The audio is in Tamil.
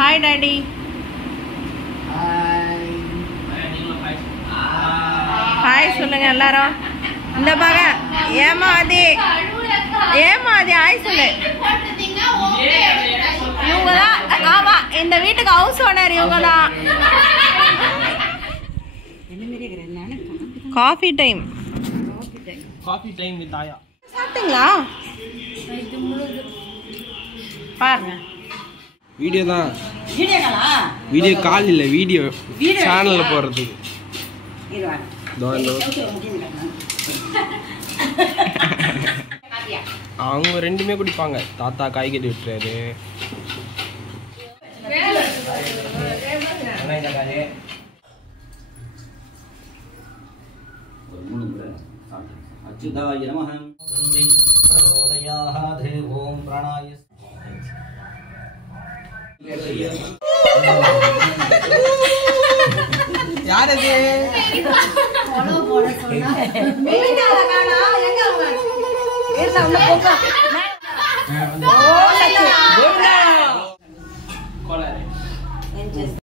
Hi Daddy. Hi சொல்லுங்க எல்லாரும். இந்த பாங்க ஏமா அது ஹாய் சொல்லு. இவங்க தான் ஆமா இந்த வீட்டுக்கு ஹவுஸ் ஓனர் இவங்க தான். காஃபி டைம் வித் ஆயா. சாப்பிட்டீங்களா? பாருங்க வீடியோ தான். வீடியோ கால் இல்ல வீடியோ சேனல்ல போறதுக்கு. அவங்க ரெண்டுமே குடிப்பாங்க. தாத்தா காய்கறி விட்டுறாரு. அச்சுதாய நமஹ. தேவோம் பிராணாய. யார் அது? எங்க